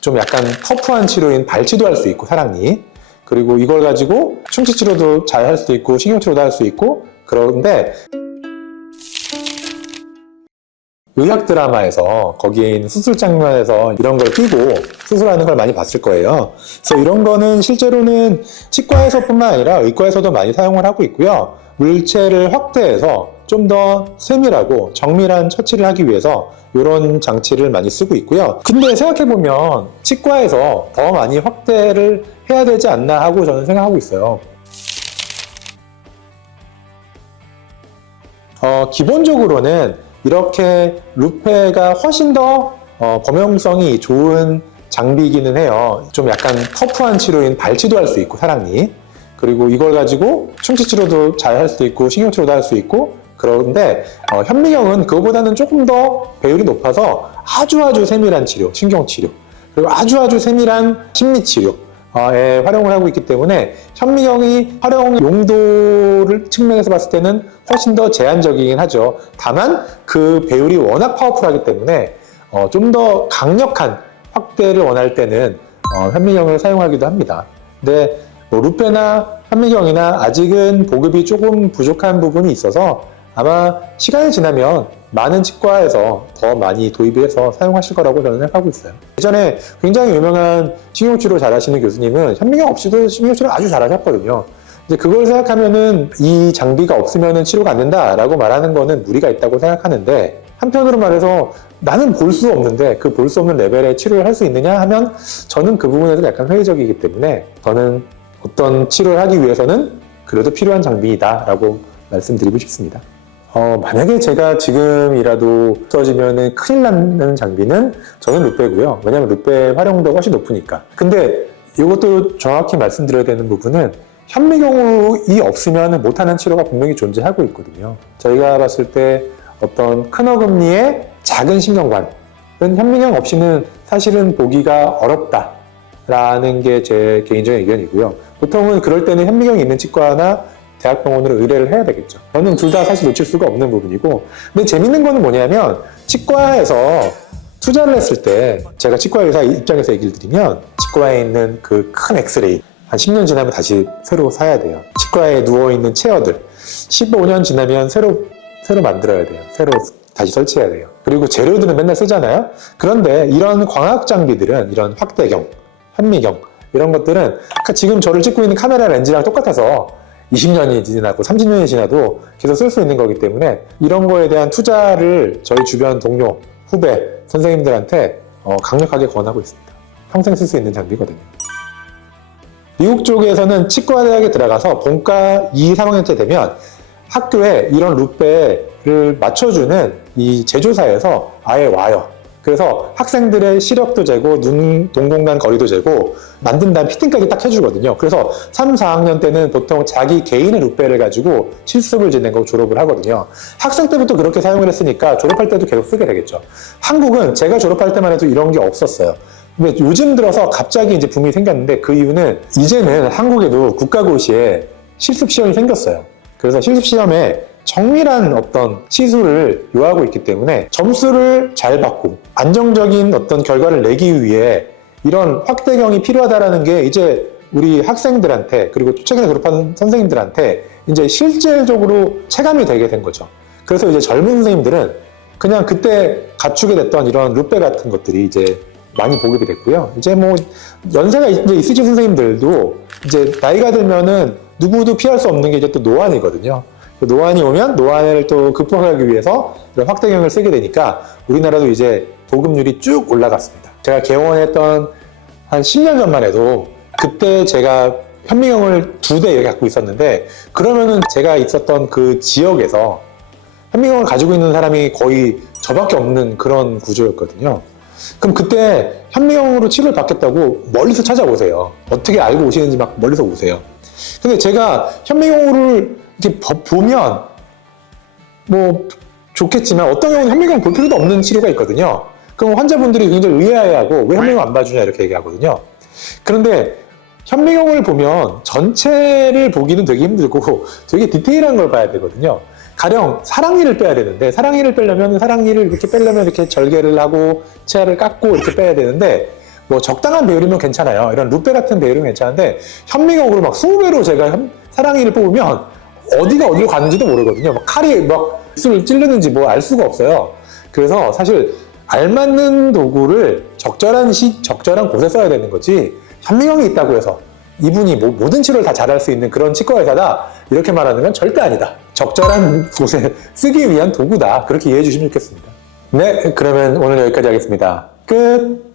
좀 약간 터프한 치료인 발치도 할 수 있고, 사랑니. 그리고 이걸 가지고 충치 치료도 잘 할 수도 있고, 신경 치료도 할 수 있고, 그런데 의학 드라마에서 거기에 있는 수술 장면에서 이런 걸 끼고 수술하는 걸 많이 봤을 거예요. 그래서 이런 거는 실제로는 치과에서뿐만 아니라 의과에서도 많이 사용을 하고 있고요. 물체를 확대해서 좀 더 세밀하고 정밀한 처치를 하기 위해서 이런 장치를 많이 쓰고 있고요. 근데 생각해보면 치과에서 더 많이 확대를 해야 되지 않나 하고 저는 생각하고 있어요. 기본적으로는 이렇게 루페가 훨씬 더 범용성이 좋은 장비이기는 해요. 좀 약간 터프한 치료인 발치도 할 수 있고, 사랑니. 그리고 이걸 가지고 충치 치료도 잘 할 수도 있고, 신경 치료도 할 수 있고, 그런데 현미경은 그거보다는 조금 더 배율이 높아서 아주 세밀한 치료, 신경 치료, 그리고 아주 세밀한 심리 치료 에 활용을 하고 있기 때문에 현미경이 활용 용도를 측면에서 봤을 때는 훨씬 더 제한적이긴 하죠. 다만 그 배율이 워낙 파워풀하기 때문에 좀 더 강력한 확대를 원할 때는 현미경을 사용하기도 합니다. 근데 뭐 루페나 현미경이나 아직은 보급이 조금 부족한 부분이 있어서 아마 시간이 지나면 많은 치과에서 더 많이 도입해서 사용하실 거라고 저는 생각하고 있어요. 예전에 굉장히 유명한 신경치료 잘하시는 교수님은 현미경 없이도 신경치료 아주 잘하셨거든요. 이제 그걸 생각하면은 이 장비가 없으면은 치료가 안 된다라고 말하는 거는 무리가 있다고 생각하는데, 한편으로 말해서 나는 볼 수 없는데 그 볼 수 없는 레벨의 치료를 할 수 있느냐 하면 저는 그 부분에서 약간 회의적이기 때문에 저는 어떤 치료를 하기 위해서는 그래도 필요한 장비이다라고 말씀드리고 싶습니다. 만약에 제가 지금이라도 없어지면 큰일 나는 장비는 저는 루페고요. 왜냐하면 루페 활용도가 훨씬 높으니까. 근데 이것도 정확히 말씀드려야 되는 부분은 현미경이 없으면 못하는 치료가 분명히 존재하고 있거든요. 저희가 봤을 때 어떤 큰 어금니의 작은 신경관은 현미경 없이는 사실은 보기가 어렵다라는 게 제 개인적인 의견이고요. 보통은 그럴 때는 현미경이 있는 치과나 대학병원으로 의뢰를 해야 되겠죠. 저는 둘 다 사실 놓칠 수가 없는 부분이고, 근데 재밌는 거는 뭐냐면 치과에서 투자를 했을 때, 제가 치과 의사 입장에서 얘기를 드리면 치과에 있는 그 큰 엑스레이 한 10년 지나면 다시 새로 사야 돼요. 치과에 누워있는 체어들 15년 지나면 새로 만들어야 돼요. 새로 다시 설치해야 돼요. 그리고 재료들은 맨날 쓰잖아요. 그런데 이런 광학 장비들은, 이런 확대경, 현미경 이런 것들은 지금 저를 찍고 있는 카메라 렌즈랑 똑같아서 20년이 지나고 30년이 지나도 계속 쓸 수 있는 거기 때문에 이런 거에 대한 투자를 저희 주변 동료, 후배, 선생님들한테 강력하게 권하고 있습니다. 평생 쓸 수 있는 장비거든요. 미국 쪽에서는 치과대학에 들어가서 본과 2, 3학년 때 되면 학교에 이런 루페를 맞춰주는 이 제조사에서 아예 와요. 그래서 학생들의 시력도 재고 눈 동공간 거리도 재고 만든 다음 피팅까지 딱 해주거든요. 그래서 3, 4학년 때는 보통 자기 개인의 루페를 가지고 실습을 진행하고 졸업을 하거든요. 학생 때부터 그렇게 사용을 했으니까 졸업할 때도 계속 쓰게 되겠죠. 한국은 제가 졸업할 때만 해도 이런 게 없었어요. 근데 요즘 들어서 갑자기 이제 붐이 생겼는데, 그 이유는 이제는 한국에도 국가고시에 실습 시험이 생겼어요. 그래서 실습 시험에 정밀한 어떤 시술을 요하고 있기 때문에 점수를 잘 받고 안정적인 어떤 결과를 내기 위해 이런 확대경이 필요하다라는 게 이제 우리 학생들한테, 그리고 최근에 졸업한 선생님들한테 이제 실질적으로 체감이 되게 된 거죠. 그래서 이제 젊은 선생님들은 그냥 그때 갖추게 됐던 이런 루페 같은 것들이 이제 많이 보급이 됐고요. 이제 뭐 연세가 이제 있으신 선생님들도 이제 나이가 들면은 누구도 피할 수 없는 게 이제 또 노안이거든요. 노안이 오면 노안을 또 극복하기 위해서 이런 확대경을 쓰게 되니까 우리나라도 이제 보급률이 쭉 올라갔습니다. 제가 개원했던 한 10년 전만 해도 그때 제가 현미경을 2대 갖고 있었는데, 그러면은 제가 있었던 그 지역에서 현미경을 가지고 있는 사람이 거의 저밖에 없는 그런 구조였거든요. 그럼 그때 현미경으로 치료를 받겠다고 멀리서 찾아오세요. 어떻게 알고 오시는지 막 멀리서 오세요. 근데 제가 현미경으로를 이렇게 보면 뭐 좋겠지만 어떤 경우는 현미경 볼 필요도 없는 치료가 있거든요. 그럼 환자분들이 굉장히 의아해하고 왜 현미경 안 봐주냐 이렇게 얘기하거든요. 그런데 현미경을 보면 전체를 보기는 되게 힘들고 되게 디테일한 걸 봐야 되거든요. 가령 사랑니를 빼야 되는데, 사랑니를 빼려면 사랑니를 이렇게 빼려면 이렇게 절개를 하고 치아를 깎고 이렇게 빼야 되는데, 뭐 적당한 배율이면 괜찮아요. 이런 루페 같은 배율은 괜찮은데 현미경으로 막 20배로 제가 사랑니를 뽑으면 어디가 어디로 가는지도 모르거든요. 막 칼이 막 입술을 찌르는지 뭐 알 수가 없어요. 그래서 사실 알맞는 도구를 적절한 적절한 곳에 써야 되는 거지, 현미경이 있다고 해서 이분이 모든 치료를 다 잘할 수 있는 그런 치과 의사다 이렇게 말하는 건 절대 아니다. 적절한 곳에 쓰기 위한 도구다. 그렇게 이해해 주시면 좋겠습니다. 네, 그러면 오늘 여기까지 하겠습니다. 끝!